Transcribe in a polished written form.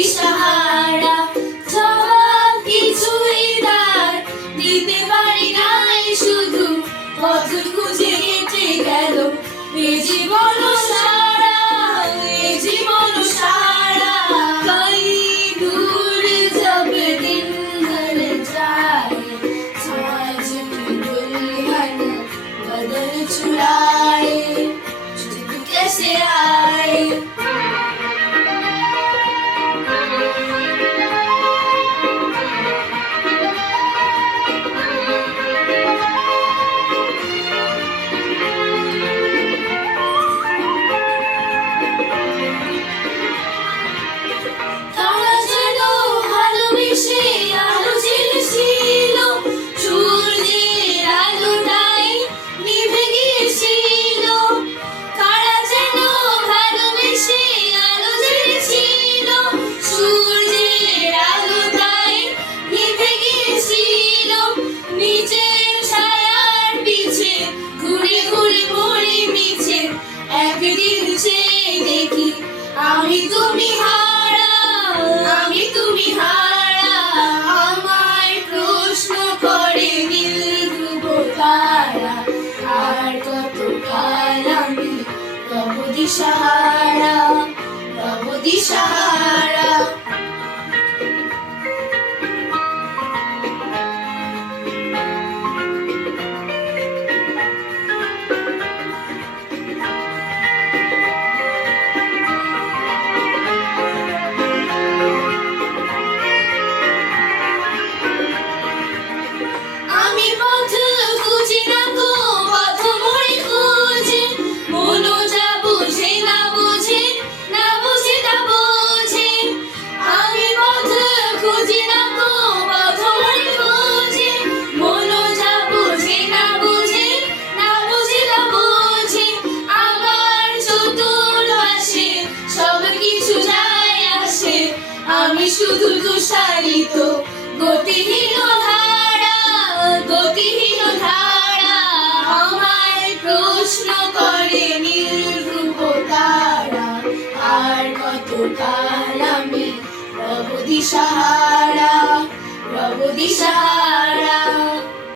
দিশাহারা, জবাব কিছুই তার দিতে পারি নাই, শুধু পথ খুঁজে কেটে গেল এ জীবন সারা, এ জীবন সারা। कई दूर जब दिन ढल जाए, साज की दुल्हन बदल चुराए, चुप कैसे आए। তারা যেন ভালোবেসে আলো জ্বেলেছিল, সূর্যের আলোটাই নিভে গিয়েছিল। তারা যেন ভালোবেসে আলো জ্বেলেছিল, সূর্যের আলোটাই নিভে গিয়েছিল। নিজের ছায়ার পিছে ঘুরে ঘুরে মরি মিছে, একদিন চেয়ে দেখি আমি তুমি হারা, আমি তুমি হারা। আমায় প্রশ্ন করে নীল ধ্রুব তারা, আর কত কাল আমি রব দিশাহারা, রব দিশাহারা। আমি পথ খুঁজি না গো, পথ মোরে খুঁজে, মনও যা বুঝে না বুঝে, না বুঝে তা বোঝে। আমি পথ খুঁজি না গো, পথ মোরে খুঁজে, মনও যা বুঝে না বুঝে, না বুঝে তা বোঝে। আমার চতুর্পাশে সব কিছু যায় আসে, আমি শুধু তুষারিত গতিহীন ধারা, গতিহীন ধারা। আমায় প্রশ্ন করে নীল ধ্রুব তারা, আর কত কাল আমি রব দিশাহারা, রব দিশাহারা।